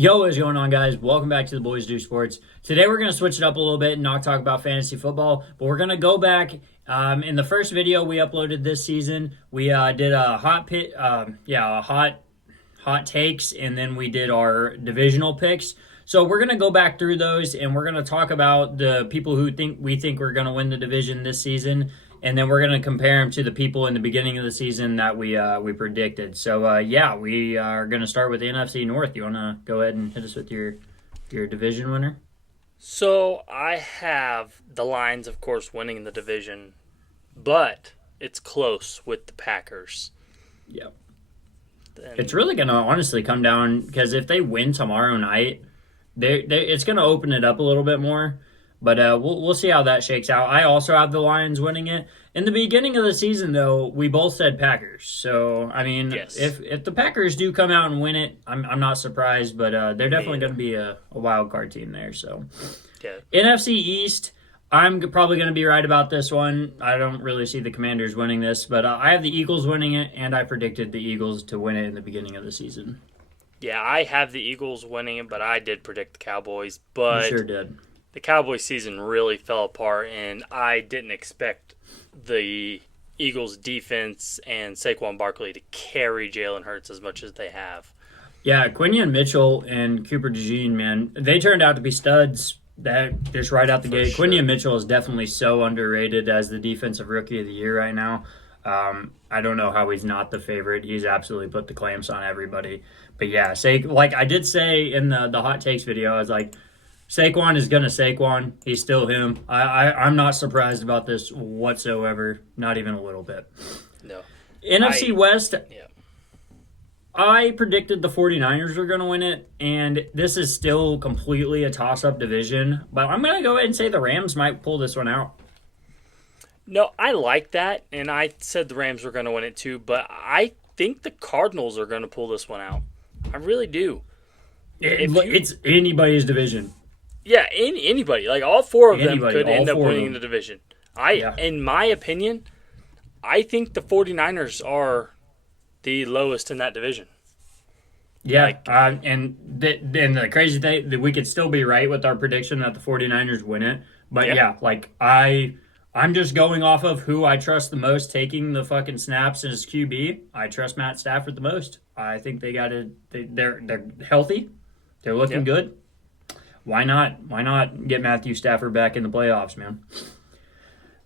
Yo, what's going on, guys? Welcome back to the Boys Do Sports. Today we're going to switch it up a little bit and not talk about fantasy football, but we're going to go back. In the first video we uploaded this season, we did a hot takes, and then we did our divisional picks. So we're going to go back through those, and we're going to talk about the people who we think we're going to win the division this season, and then we're going to compare them to the people in the beginning of the season that we predicted. So we are going to start with the NFC North. You want to go ahead and hit us with your division winner? So I have the Lions, of course, winning the division, but it's close with the Packers. Yep. And It's really going to honestly come down because if they win tomorrow night, it's going to open it up a little bit more. But we'll see how that shakes out. I also have the Lions winning it. In the beginning of the season, though, we both said Packers. So, I mean, Yes. if the Packers do come out and win it, I'm not surprised. But they're definitely going to be a wild card team there. So, yeah, NFC East, I'm probably going to be right about this one. I don't really see the Commanders winning this. But I have the Eagles winning it, and I predicted the Eagles to win it in the beginning of the season. yeah, I have the Eagles winning it, but I did predict the Cowboys. You But sure did. the Cowboys season really fell apart, and I didn't expect the Eagles defense and Saquon Barkley to carry Jalen Hurts as much as they have. Yeah, Quinion Mitchell and Cooper DeJean, man, they turned out to be studs. That just right out the For gate. sure. Quinion Mitchell is definitely so underrated as the defensive rookie of the year right now. I don't know how he's not the favorite. He's absolutely put the clamps on everybody. But yeah, like I did say in the hot takes video, I was like, Saquon is gonna Saquon. He's still him. I'm not surprised about this whatsoever. Not even a little bit. No. NFC West, Yeah. I predicted the 49ers were going to win it, and this is still completely a toss-up division, but I'm going to go ahead and say the Rams might pull this one out. No, I like that, and I said the Rams were going to win it too, but I think the Cardinals are going to pull this one out. I really do. It's anybody's division. Yeah, anybody. Like, all four of them Anybody, could all end up four of winning them. the division. Yeah. In my opinion, I think the 49ers are the lowest in that division. Yeah, and the crazy thing that we could still be right with our prediction that the 49ers win it, but Yeah. I'm just going off of who I trust the most taking the fucking snaps as QB. I trust Matt Stafford the most. I think they're healthy. They're looking good. Why not get Matthew Stafford back in the playoffs, man?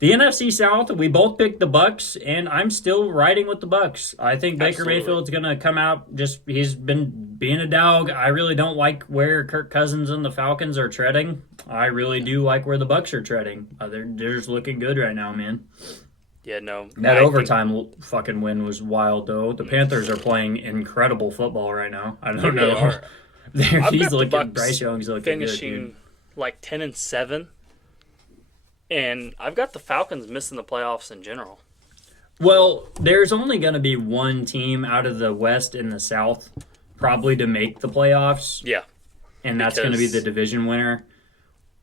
The NFC South, we both picked the Bucks, and I'm still riding with the Bucks. I think Baker Absolutely. Mayfield's going to come out. He's been being a dog. I really don't like where Kirk Cousins and the Falcons are treading. I really do like where the Bucks are treading. They're just looking good right now, man. Yeah, no. That I think- overtime fucking win was wild, though. The Panthers are playing incredible football right now. I don't really know. are. I've He's got the looking. Bucks Bryce Young's looking good, dude. finishing like 10-7, and I've got the Falcons missing the playoffs in general. Well, there's only going to be one team out of the West and the South probably to make the playoffs, Yeah, and that's going to be the because- division winner.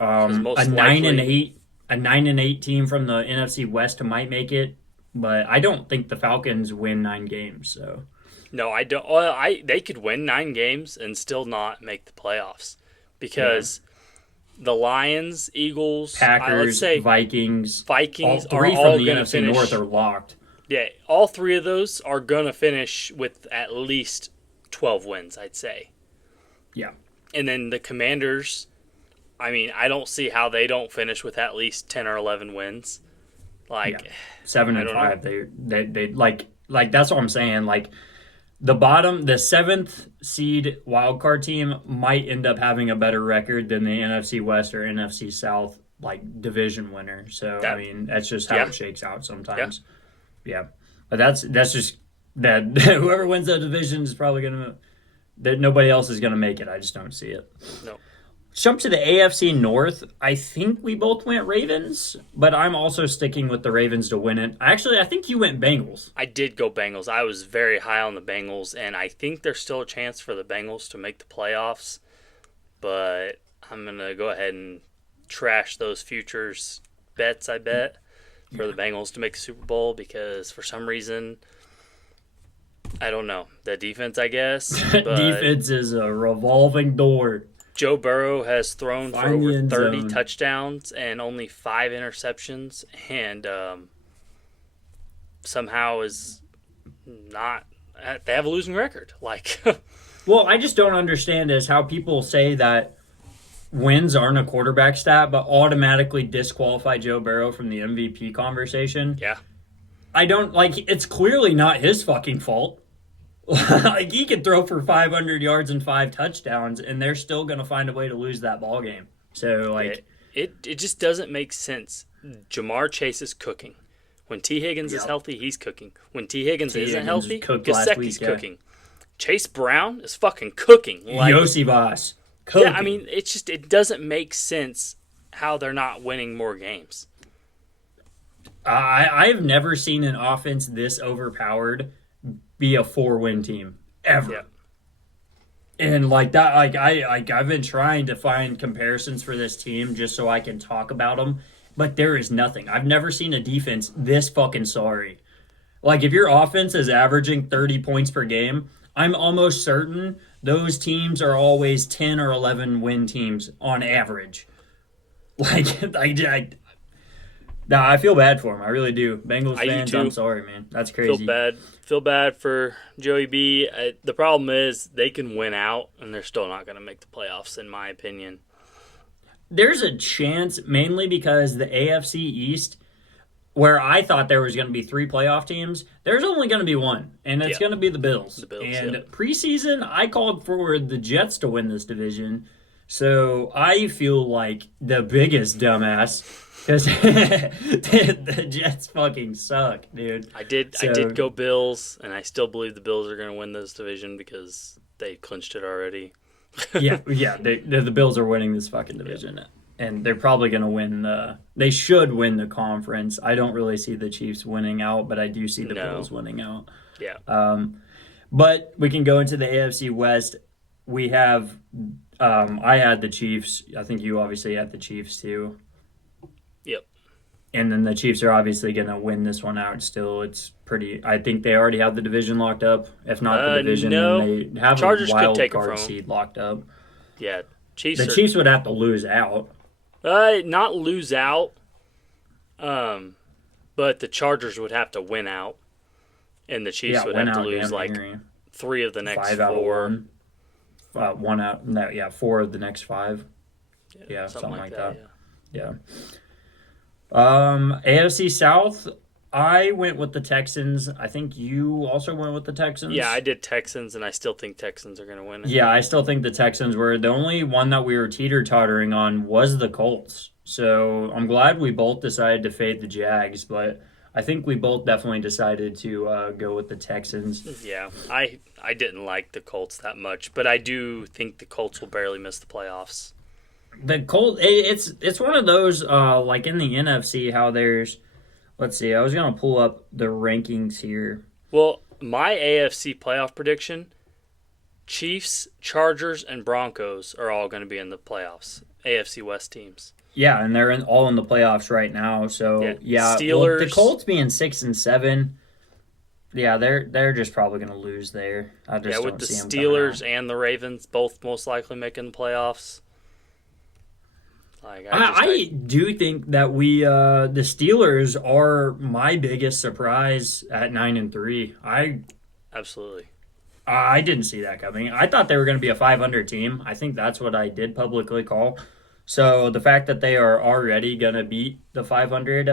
most A 9-8, likely- a 9-8 team from the NFC West might make it, but I don't think the Falcons win 9 games. So No, I don't. Well, they could win 9 games and still not make the playoffs because the Lions, Eagles, let's Packers, say Vikings, Vikings all are 3 all from the going to NFC finish. North are locked. Yeah, all 3 of those are going to finish with at least 12 wins, I'd say. Yeah. And then the Commanders, I mean, I don't see how they don't finish with at least 10 or 11 wins. Like, Yeah. 7 I and don't 5. They like that's what I'm saying. Like the 7th seed wild card team might end up having a better record than the NFC West or NFC South like division winner. So I mean, that's just how Yeah. it shakes out sometimes. Yeah. But that's just that whoever wins that division is probably gonna that nobody else is gonna make it. I just don't see it. no. Jump to the AFC North. I think we both went Ravens, but I'm also sticking with the Ravens to win it. Actually, I think you went Bengals. I did go Bengals. I was very high on the Bengals, and I think there's still a chance for the Bengals to make the playoffs. But I'm going to go ahead and trash those futures bets, I bet, for the Bengals to make the Super Bowl because for some reason I don't know. The defense, I guess. But Defense is a revolving door. Joe Burrow has thrown for Find the over end 30 zone. touchdowns and only 5 interceptions, and somehow is not. They have a losing record. Like, Well, I just don't understand is how people say that wins aren't a quarterback stat, but automatically disqualify Joe Burrow from the MVP conversation. yeah, I don't like. It's clearly not his fucking fault. Like he could throw for 500 yards and 5 touchdowns, and they're still going to find a way to lose that ball game. So like, it just doesn't make sense. Jamar Chase is cooking. When T. Higgins is healthy, he's cooking. When T. Higgins isn't Higgins healthy, cooked last Gesicki's week, yeah. cooking. Chase Brown is fucking cooking. Like, Yosibas. yeah, I mean, it doesn't make sense how they're not winning more games. I've never seen an offense this overpowered be a 4-win team ever. Yeah. And like that, I've been trying to find comparisons for this team just so I can talk about them, but there is nothing. I've never seen a defense this fucking sorry. Like if your offense is averaging 30 points per game, I'm almost certain those teams are always 10 or 11 win teams on average. Like I feel bad for him. I really do. Bengals I do fans, too. I'm sorry, man. That's crazy. Feel bad for Joey B. The problem is they can win out, and they're still not going to make the playoffs, in my opinion. There's a chance, mainly because the AFC East, where I thought there was going to be 3 playoff teams, there's only going to be one, and it's going to be the Bills. The Bills, and yeah. preseason, I called for the Jets to win this division, so I feel like the biggest dumbass because the Jets fucking suck, dude. I did go Bills, and I still believe the Bills are going to win this division because they clinched it already. yeah. The Bills are winning this fucking division, and they're probably going to win. They should win the conference. I don't really see the Chiefs winning out, but I do see the Bills winning out. Yeah. But we can go into the AFC West. We have. I had the Chiefs. I think you obviously had the Chiefs too. Yep. And then the Chiefs are obviously going to win this one out still. It's pretty. I think they already have the division locked up. If not the division, no. then they have Chargers a could wild take it card from seed locked up. Yeah. The Chiefs would have to lose out. Not lose out, but the Chargers would have to win out, and the Chiefs would have to lose like 3 of the next 5 out of 4. 1 out. No, yeah, 4 of the next 5. Yeah, something like that. Yeah. AFC South, I went with the Texans. I think you also went with the Texans. Yeah, I did Texans, and I still think Texans are going to win it. Yeah, I still think the Texans were. The only one that we were teeter-tottering on was the Colts. So I'm glad we both decided to fade the Jags, but I think we both definitely decided to go with the Texans. Yeah, I didn't like the Colts that much, but I do think the Colts will barely miss the playoffs. The Colts, it's one of those, like in the NFC, how there's, let's see, I was going to pull up the rankings here. Well, my AFC playoff prediction, Chiefs, Chargers, and Broncos are all going to be in the playoffs, AFC West teams. Yeah, and they're all in the playoffs right now. So yeah, Steelers, the Colts being 6-7, yeah, they're just probably going to lose there. I just with don't the see them Steelers and the Ravens both most likely making the playoffs. Like I do think that the Steelers are my biggest surprise at 9-3. Absolutely. I didn't see that coming. I thought they were going to be a 500 team. I think that's what I did publicly call. So the fact that they are already going to beat the 500,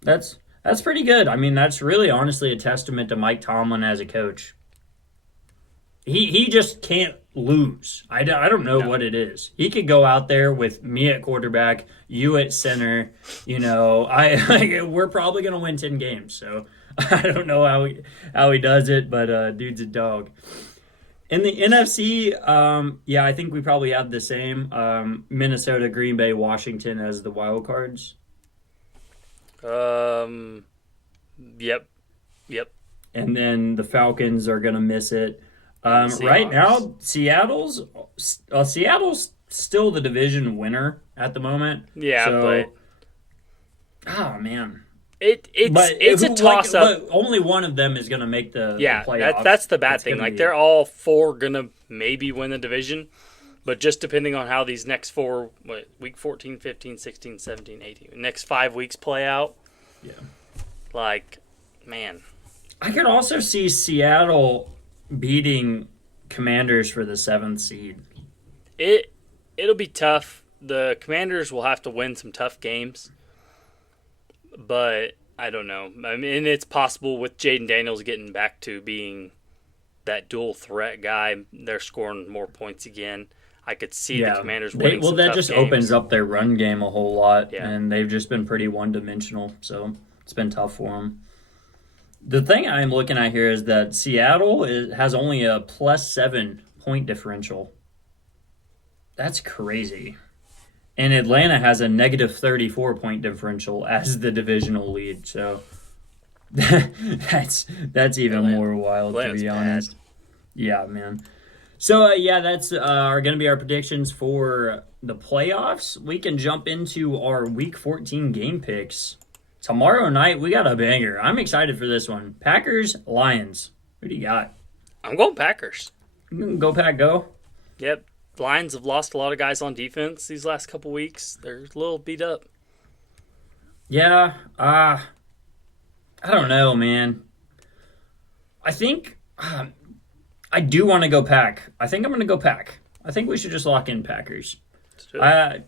that's pretty good. I mean, that's really honestly a testament to Mike Tomlin as a coach. He just can't lose. I don't know what it is. He could go out there with me at quarterback, you at center. You know, we're probably going to win 10 games. So I don't know how he does it, but dude's a dog. In the NFC, I think we probably have the same. Minnesota, Green Bay, Washington as the wild cards. Yep. And then the Falcons are going to miss it. Right now, Seattle's still the division winner at the moment. Yeah, so, but oh man, It's a toss up. But only one of them is going to make the playoffs. That's the bad It's thing. gonna Like be- they're all four gonna maybe win the division, but just depending on how these next four, week 14, 15, 16, 17, 18, next 5 weeks play out. Yeah. Like, man, I could also see Seattle beating Commanders for the 7th seed. it'll be tough. The Commanders will have to win some tough games, but I don't know. I mean, it's possible with Jaden Daniels getting back to being that dual threat guy. They're scoring more points again. I could see the Commanders winning. Some that tough just games. opens up their run game a whole lot, Yeah. and they've just been pretty one-dimensional, so it's been tough for them. The thing I'm looking at here is that Seattle has only a +7 point differential. That's crazy. And Atlanta has a -34 point differential as the divisional lead, so that's even more wild, Atlanta's to be bad. honest. Yeah, man. So, that's are going to be our predictions for the playoffs. We can jump into our Week 14 game picks. Tomorrow night, we got a banger. I'm excited for this one. Packers, Lions. Who do you got? I'm going Packers. Go, Pack, go. Yep. Lions have lost a lot of guys on defense these last couple weeks. They're a little beat up. Yeah, I don't know, man. I think I do want to go Pack. I think I'm going to go Pack. I think we should just lock in Packers. Let's do it.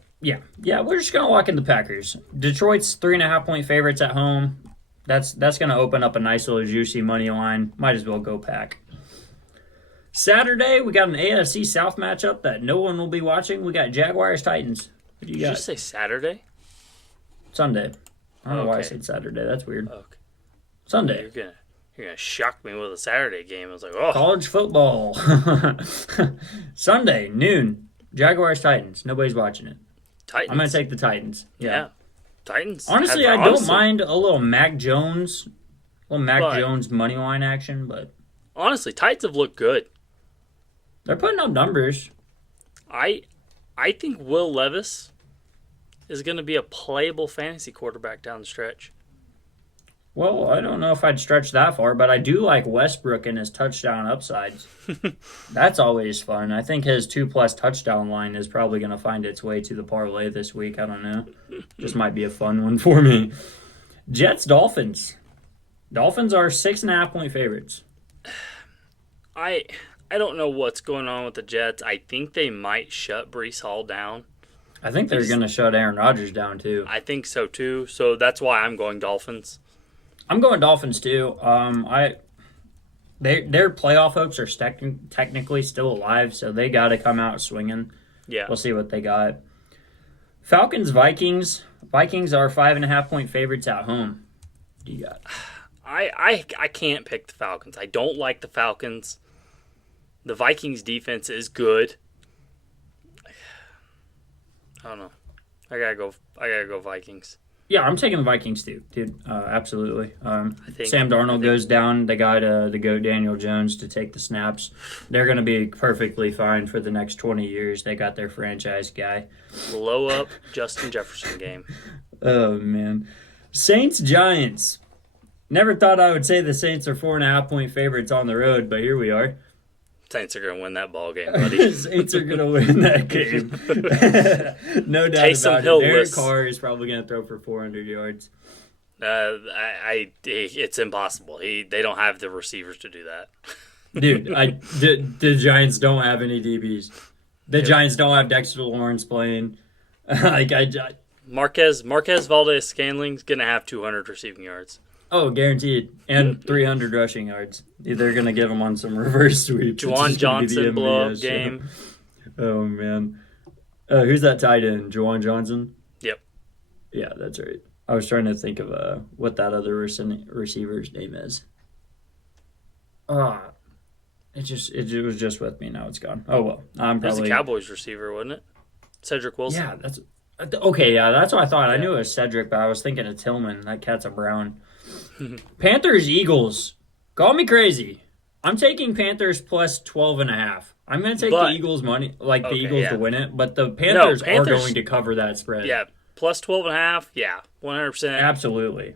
Yeah, we're just going to lock in the Packers. Detroit's 3.5 point favorites at home. That's going to open up a nice little juicy money line. Might as well go Pack. Saturday, we got an AFC South matchup that no one will be watching. We got Jaguars-Titans. What do you Did you got? just say Saturday? Sunday. I don't know why I Okay. said Saturday. That's weird. Okay. Sunday. You're gonna shock me with a Saturday game. I was like, oh, College football. Sunday, noon. Jaguars-Titans. Nobody's watching it. Titans. I'm going to take the Titans. yeah. Titans. Honestly, have- I don't honestly- mind a little Mac Jones. But- Jones money line action, but Honestly, Titans have looked good. they're putting up numbers. I think Will Levis is going to be a playable fantasy quarterback down the stretch. Well, I don't know if I'd stretch that far, but I do like Westbrook and his touchdown upsides. That's always fun. I think his 2+ touchdown line is probably going to find its way to the parlay this week. I don't know. Just might be a fun one for me. Jets, Dolphins. Dolphins are 6.5 point favorites. I don't know what's going on with the Jets. I think they might shut Brees Hall down. I think they're going to shut Aaron Rodgers down too. I think so too. So that's why I'm going Dolphins. I'm going Dolphins too. Their playoff hopes are technically still alive, so they got to come out swinging. Yeah. We'll see what they got. Falcons, Vikings. Vikings are 5.5 point favorites at home. What do you got? I can't pick the Falcons. I don't like the Falcons. The Vikings defense is good. I don't know. I gotta go Vikings. Yeah, I'm taking the Vikings too, dude. Absolutely. think- Sam Darnold goes down. They got to go Daniel Jones to take the snaps. They're going to be perfectly fine for the next 20 years. They got their franchise guy. Blow up Justin Jefferson game. Oh, man. Saints, Giants. Never thought I would say the Saints are 4.5 point favorites on the road, but here we are. Saints are gonna win that ball game, buddy. Saints are going to win that game. No doubt Taysom about Hill it. Derek was- Carr is probably going to throw for 400 yards. It's impossible. They don't have the receivers to do that. Dude, the Giants don't have any DBs. The Giants don't have Dexter Lawrence playing. Marquez Valdez-Scanling's gonna have 200 receiving yards. Guaranteed. And 300 rushing yards. They're going to give him on some reverse sweeps. It's Juwan just gonna be the Johnson blow up MVS show. game. Oh, man. Who's that tight end? Juwan Johnson? Yep. Yeah, that's right. I was trying to think of what that other receiver's name is. It was just with me. Now it's gone. Oh, well. I'm That was probably... the Cowboys receiver, wasn't it? Cedric Wilson. Yeah, that's... Okay, yeah, that's what I thought. I Yeah. knew it was Cedric, but I was thinking of Tillman. That cat's a Brown. Panthers, Eagles. Call me crazy. I'm taking Panthers plus 12.5. I'm going to take the But- Eagles money, the Okay, Eagles yeah. to win it, but the Panthers are Panthers- going to cover that spread. Yeah. Plus 12.5. Yeah. 100%. Absolutely.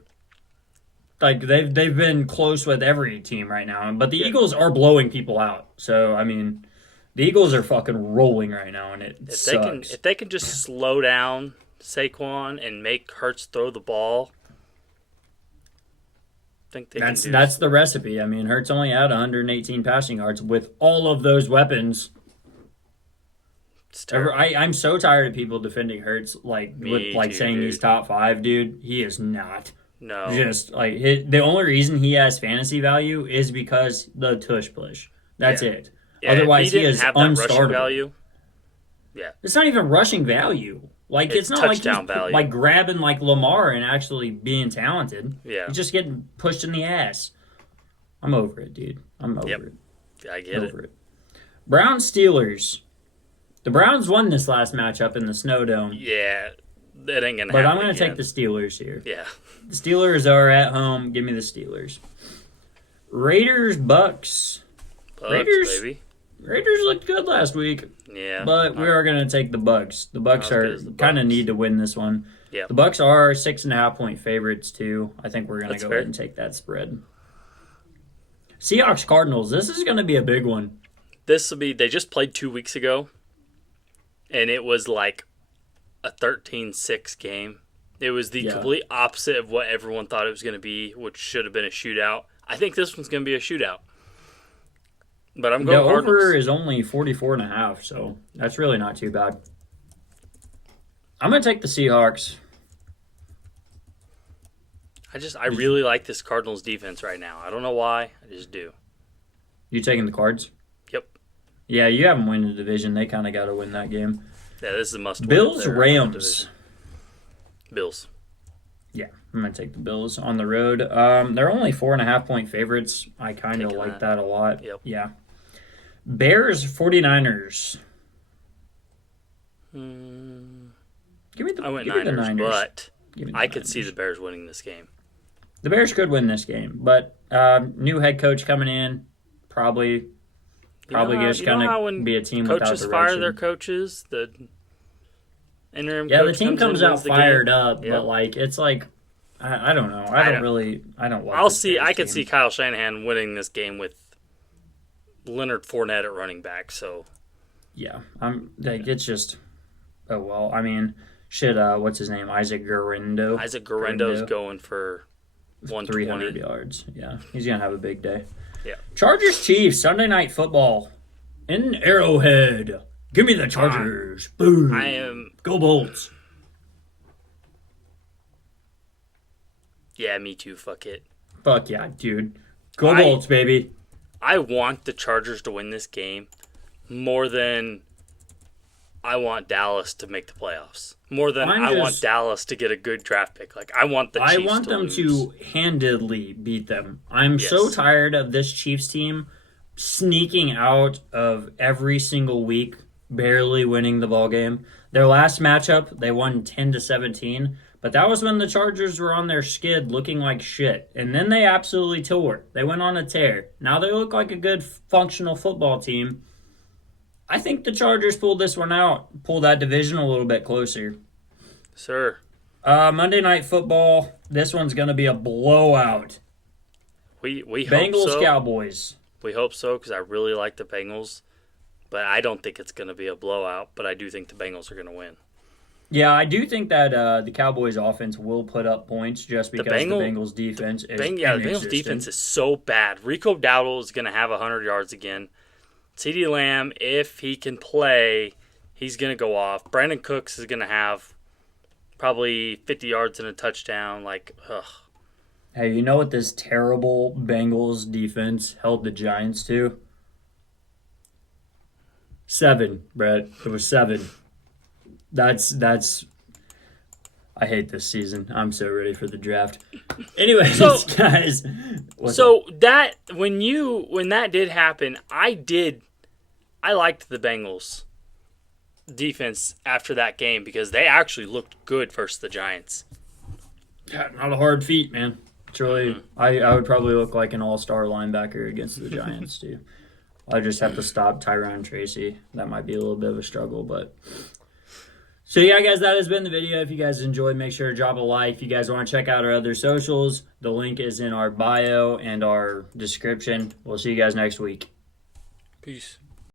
Like they've been close with every team right now, but the Yeah. Eagles are blowing people out. So I mean, the Eagles are fucking rolling right now, and it sucks. If they can just slow down Saquon and make Hurts throw the ball, I think they can do That's the recipe. I mean, Hurts only had 118 passing yards with all of those weapons. It's terrible. I'm so tired of people defending Hurts with too, saying dude. he's top 5, dude. He is not. No. Just like the only reason he has fantasy value is because the tush push. That's Yeah. it. Yeah, Otherwise, if he he didn't is have that rushing unstartable. value. It's not even rushing value. Like It's it's not like he's touchdown value. like grabbing like Lamar and actually being talented. Yeah. He's just getting pushed in the ass. I'm over it, dude. I'm over Yep. it. I get Over it. Browns Steelers. The Browns won this last matchup in the Snow Dome, Yeah, that ain't gonna but happen. I'm going to again. take the Steelers here. Yeah, The Steelers are at home. Give me the Steelers. Raiders Bucks. Bucks, Raiders? baby. Raiders looked good last week, Yeah, but we are going to take the Bucks. The Bucks Not as good are as the kind of Bucks. need to win this one. Yeah. The Bucks are 6.5 point favorites too. I think we're going to That's go fair. ahead and take that spread. Seahawks Cardinals. This is going to be a big one. This will be. They just played 2 weeks ago, and it was like a 13-6 game. It was the Yeah. complete opposite of what everyone thought it was going to be, which should have been a shootout. I think this one's going to be a shootout. But I'm The going over Cardinals. is only 44.5, so that's really not too bad. I'm going to take the Seahawks. I really like this Cardinals defense right now. I don't know why. I just do. You taking the Cards? Yep. Yeah, you haven't won the division. They kind of got to win that game. Yeah, this is a must-win. Bills They're in the Rams. division. Bills. Yeah, I'm gonna take the Bills on the road. They're only 4.5 point favorites. I kind of Taking like that. that a lot. Yep. Yeah. Bears 49ers. Give me the I went give me the Niners, Niners. but Give me the I could see Niners. the Bears winning this game. The Bears could win this game, but new head coach coming in probably just how gonna when be a team without coaches direction. fire their coaches, the interim Yeah, the coach team comes in, out wins the fired game. up, Yep. but like it's like I don't know. I don't like I'll this see. Bears I could team. see Kyle Shanahan winning this game with Leonard Fournette at running back. So Yeah, I'm like it's just. Oh well, I mean, shit. What's his name? Isaac Guerrero. Isaac Guerendo's going for 300 120. yards. Yeah, he's gonna have a big day. Yeah. Chargers Chiefs Sunday Night Football in Arrowhead. Give me the Chargers. Boom. I am. Go Bolts. Yeah, me too. Fuck it. Fuck yeah, dude. Go I- Bolts, baby. I want the Chargers to win this game more than I want Dallas to make the playoffs. More than I want Dallas to get a good draft pick. Like I want the Chiefs I want them lose. to handedly beat them. I'm so Yes. tired of this Chiefs team sneaking out of every single week, barely winning the ball game. Their last matchup, they won 10-17, but that was when the Chargers were on their skid looking like shit. And then they absolutely tore. They went on a tear. Now they look like a good functional football team. I think the Chargers pulled this one out, pull that division a little bit closer. Sir, Monday Night Football, this one's going to be a blowout. we hope Bengals, so. Cowboys. We hope so because I really like the Bengals, but I don't think it's going to be a blowout. But I do think the Bengals are going to win. Yeah, I do think that the Cowboys offense will put up points just because the Bengals defense is the Bengals inexistent. defense is so bad. Rico Dowdle is going to have 100 yards again. CeeDee Lamb, if he can play, he's going to go off. Brandon Cooks is going to have probably 50 yards and a touchdown. Like, ugh. Hey, you know what this terrible Bengals defense held the Giants to? 7, Brett. It was 7. That's. I hate this season. I'm so ready for the draft. Anyways, So- guys. what's up? So that when that did happen, I liked the Bengals defense after that game because they actually looked good versus the Giants. Yeah, not a hard feat, man. It's really, I would probably look like an all-star linebacker against the Giants, too. I just have to stop Tyron Tracy. That might be a little bit of a struggle, but So yeah, guys, that has been the video. If you guys enjoyed, make sure to drop a like. If you guys want to check out our other socials, the link is in our bio and our description. We'll see you guys next week. Peace.